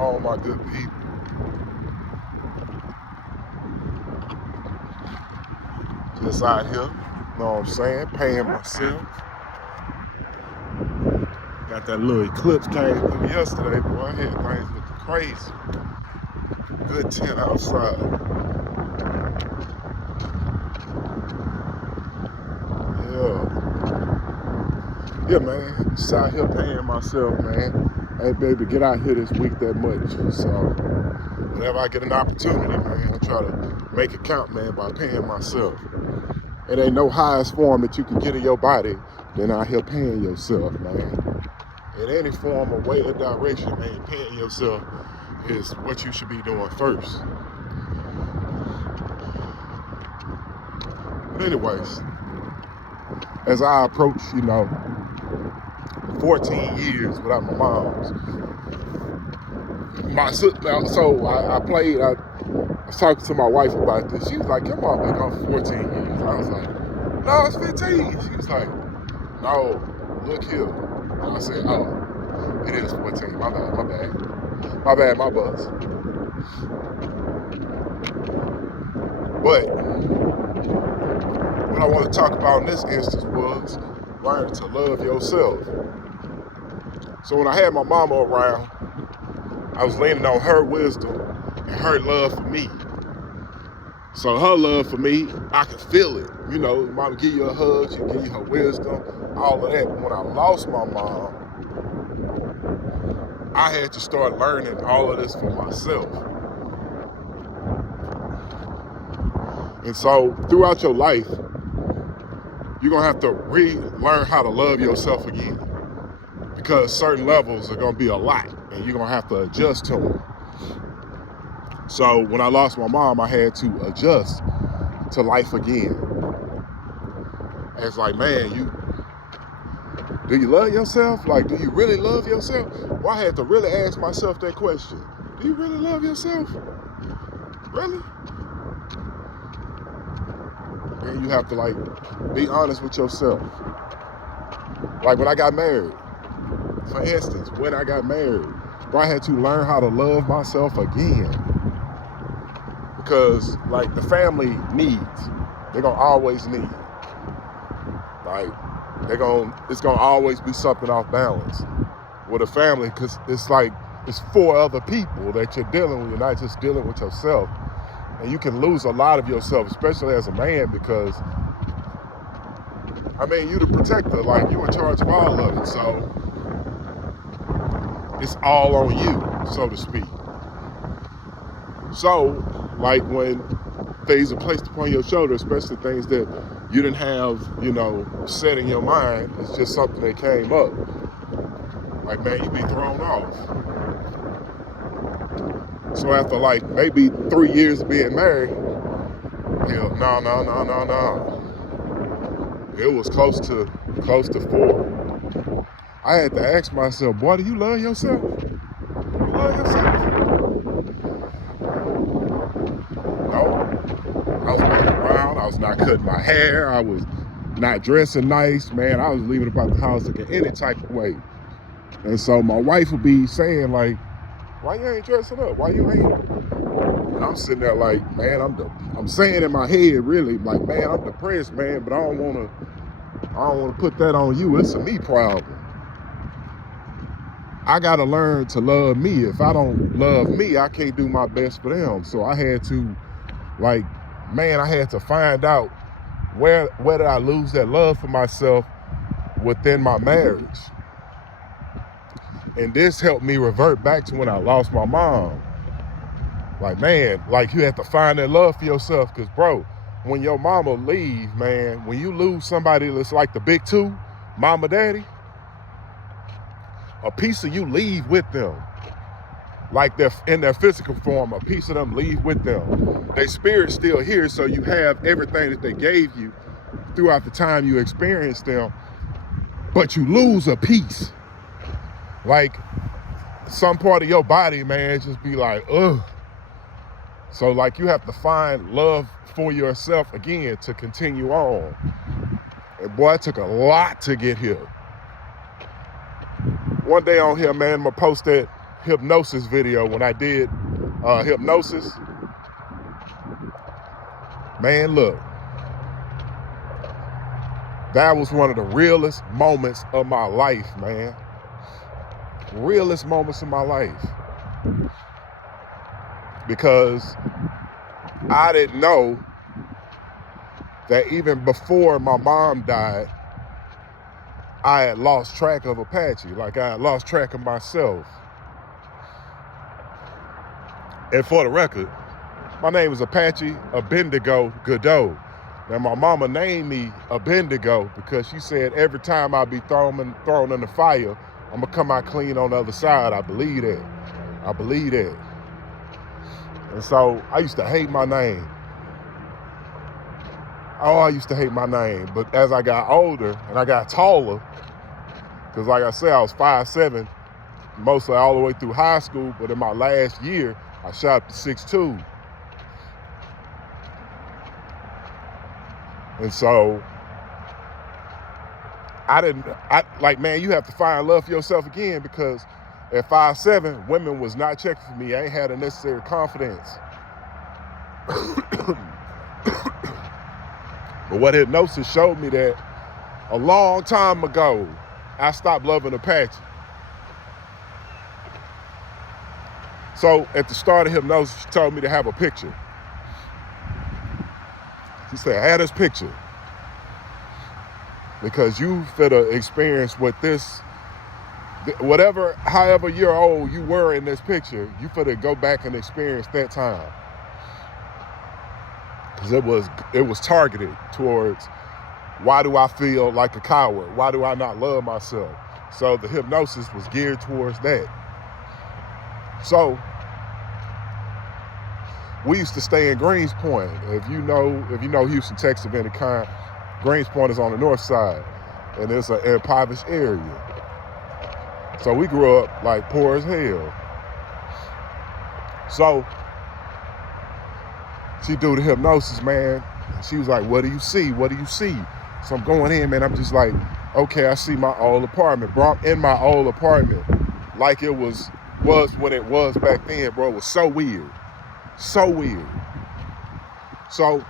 all my good people. Just out here, you know what I'm saying, paying myself. Got that little eclipse came through yesterday, boy. I had things looking crazy. Good tent outside. Yeah, man. Just out here paying myself, man. Ain't be able to get out here this week that much. So whenever I get an opportunity, man, I try to make it count, man, by paying myself. It ain't no highest form that you can get in your body than out here paying yourself, man. In any form or way or direction, man, paying yourself is what you should be doing first. But anyways, as I approach, 14 years without my mom's, so I was talking to my wife about this. She was like, your mom been gone for 14 years. I was like, no, it's 15. She was like, no, look here. And I said, oh, it is 14. My bad, my buzz. But what I want to talk about in this instance was learning to love yourself. So when I had my mama around, I was leaning on her wisdom and her love for me. So her love for me, I could feel it. Mama give you a hug, she give you her wisdom, all of that. But when I lost my mom, I had to start learning all of this for myself. And so throughout your life, you're gonna have to relearn how to love yourself again, because certain levels are gonna be a lot and you're gonna have to adjust to them. So when I lost my mom, I had to adjust to life again. And it's like, man, do you love yourself? Like, do you really love yourself? Well, I had to really ask myself that question. Do you really love yourself? Really? And you have to be honest with yourself. Like when I got married, for instance, I had to learn how to love myself again. Because the family needs, they're gonna always need. It's gonna always be something off balance with a family, because it's 4 other people that you're dealing with. You're not just dealing with yourself. And you can lose a lot of yourself, especially as a man, because you're the protector, you're in charge of all of it. So it's all on you, so to speak. So, when things are placed upon your shoulder, especially things that you didn't have, set in your mind, it's just something that came up. Man, you be thrown off. So after maybe 3 years of being married, no. It was close to 4. I had to ask myself, boy, do you love yourself? You love yourself? No. I was walking around, I was not cutting my hair, I was not dressing nice, man. I was leaving about the house looking any type of way. And so my wife would be saying, why you ain't dressing up? Why you ain't? And I'm sitting there man, I'm saying in my head, really, man, I'm depressed, man, but I don't wanna put that on you. It's a me problem. I gotta learn to love me. If I don't love me, I can't do my best for them. So I had to, I had to find out where did I lose that love for myself within my marriage. And this helped me revert back to when I lost my mom. You have to find that love for yourself, because, bro, when your mama leave, man, when you lose somebody that's like the big two, mama, daddy, a piece of you leave with them. They're in their physical form, a piece of them leave with them. Their spirit's still here, so you have everything that they gave you throughout the time you experienced them, but you lose a piece. Some part of your body, man, just be ugh. So you have to find love for yourself again to continue on. And boy, it took a lot to get here. One day on here, man, I'm gonna post that hypnosis video when I did hypnosis. Man, look, that was one of the realest moments of my life, man. Realest moments of my life. Because I didn't know that even before my mom died, I had lost track of Apache. Like, I had lost track of myself. And for the record, my name is Apache Abendigo Godot. Now, my mama named me Abendigo because she said every time I be thrown in the fire, I'm gonna come out clean on the other side. I believe that. I believe that. And so I used to hate my name. Oh, I used to hate my name. But as I got older and I got taller, because like I said, I was 5'7", mostly all the way through high school, but in my last year, I shot up to 6'2". And so man, you have to find love for yourself again, because at 5'7", women was not checking for me. I ain't had the necessary confidence. But what hypnosis showed me that a long time ago, I stopped loving Apache. So at the start of hypnosis, she told me to have a picture. She said, have this picture, because you finna experience what this, however year old you were in this picture, you finna go back and experience that time. Because it was targeted towards, why do I feel like a coward? Why do I not love myself? So the hypnosis was geared towards that. So we used to stay in Greens Point. If you know Houston, Texas of any kind, Greens Point is on the north side, and it's an impoverished area. So we grew up like poor as hell. So she do the hypnosis, man. She was like, what do you see? What do you see? So I'm going in, man. I'm just like, okay, I see my old apartment. Bro, I'm in my old apartment like it was when it was back then, bro. It was so weird. So weird. So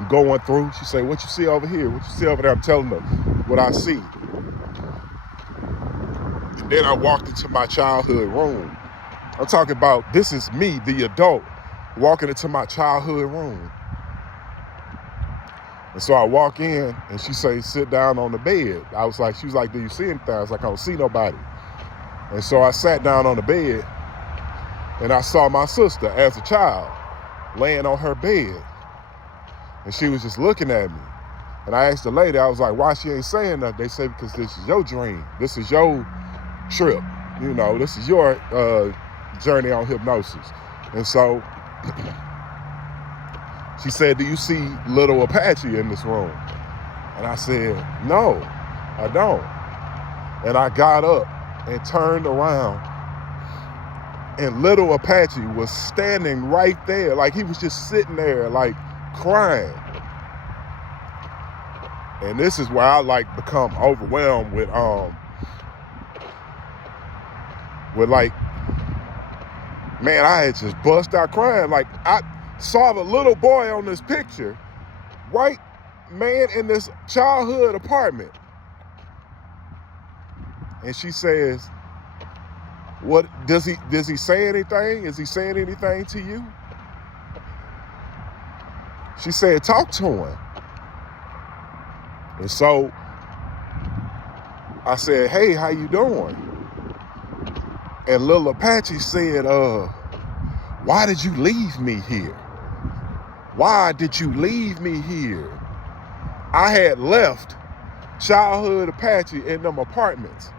I'm going through. She say, what you see over here? What you see over there? I'm telling her what I see. And then I walked into my childhood room. I'm talking about, this is me, the adult, walking into my childhood room. And so I walk in and she say, sit down on the bed. She was like, do you see anything? I was like, I don't see nobody. And so I sat down on the bed and I saw my sister as a child laying on her bed. And she was just looking at me. And I asked the lady, I was like, why she ain't saying nothing? They say, because this is your dream. This is your trip. You know, this is your journey on hypnosis. And so she said, do you see little Apache in this room? And I said, no, I don't. And I got up and turned around, and little Apache was standing right there. Like, he was just sitting there, like, crying. And this is where I, like, become overwhelmed with like, man, I had just bust out crying. Like, I saw the little boy on this picture, right, man, in this childhood apartment. And she says, what, does he say anything? Is he saying anything to you? She said, talk to him. And so I said, hey, how you doing? And little Apache said, why did you leave me here? Why did you leave me here? I had left childhood Apache in them apartments.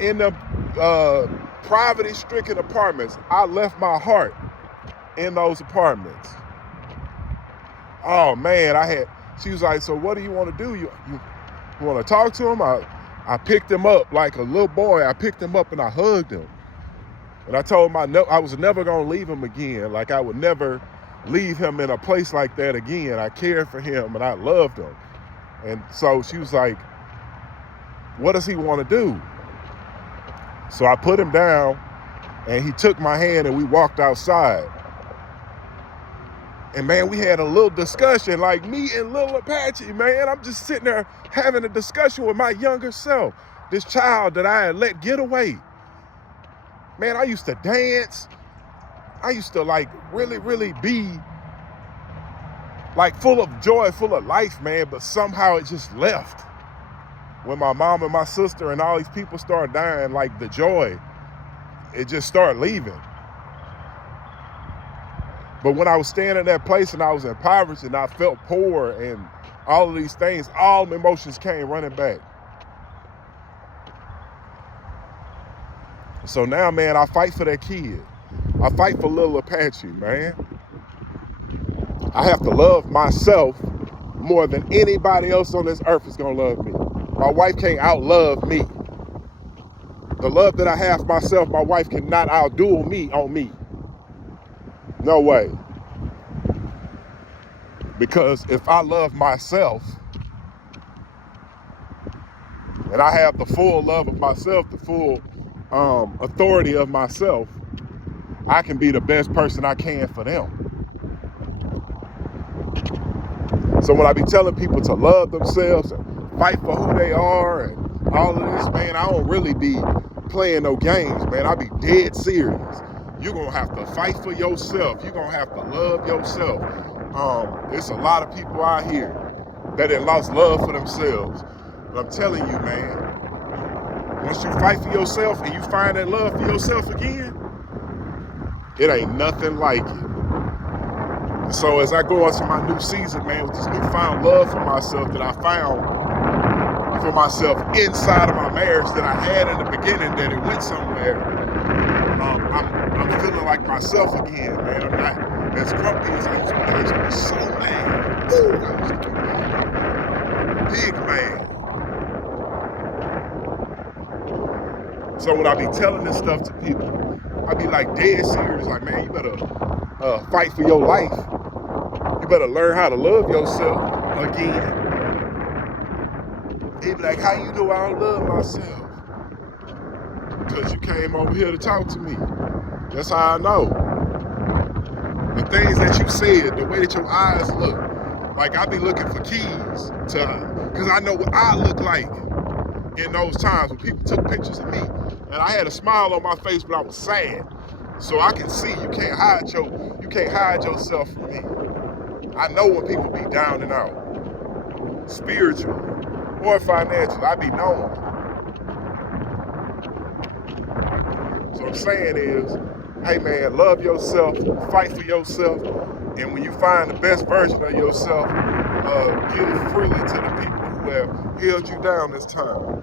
In the poverty-stricken apartments. I left my heart in those apartments. Oh man, she was like, so what do you want to do? You want to talk to him? I picked him up like a little boy. I picked him up and I hugged him. And I told him I was never going to leave him again. Like, I would never leave him in a place like that again. I cared for him and I loved him. And so she was like, what does he want to do? So I put him down, and he took my hand, and we walked outside. And man, we had a little discussion, like me and Lil Apache, man. I'm just sitting there having a discussion with my younger self, this child that I had let get away. Man, I used to dance. I used to like really be like full of joy, full of life, man, but somehow it just left. When my mom and my sister and all these people started dying, like the joy, it just started leaving. But when I was staying in that place and I was impoverished and I felt poor and all of these things, all the emotions came running back. So now, man, I fight for that kid. I fight for Lil Apache, man. I have to love myself more than anybody else on this earth is gonna love me. My wife can't outlove me. The love that I have for myself, my wife cannot outdo me on me. No way. Because if I love myself and I have the full love of myself, the full authority of myself, I can be the best person I can for them. So when I be telling people to love themselves and fight for who they are and all of this, man, I don't really be playing no games, man. I be dead serious. You're going to have to fight for yourself. You're going to have to love yourself. There's a lot of people out here that have lost love for themselves. But I'm telling you, man, once you fight for yourself and you find that love for yourself again, it ain't nothing like it. And so as I go into my new season, man, with this newfound love for myself that I found for myself inside of my marriage that I had in the beginning, that it went somewhere, I'm feeling like myself again, man. I'm not as grumpy as I used to be. I used to be so mad. Ooh, I used to be big mad. So when I be telling this stuff to people, I be like dead serious, like, man, you better fight for your life. You better learn how to love yourself again. They be like, how you know I don't love myself? Because you came over here to talk to me. That's how I know. The things that you said, the way that your eyes look, like I be looking for keys to, because I know what I look like in those times when people took pictures of me. And I had a smile on my face, but I was sad. So I can see you can't hide yourself from me. I know when people be down and out, spiritually or financially, I be knowing. So what I'm saying is, hey man, love yourself, fight for yourself, and when you find the best version of yourself, give freely to the people who have held you down this time.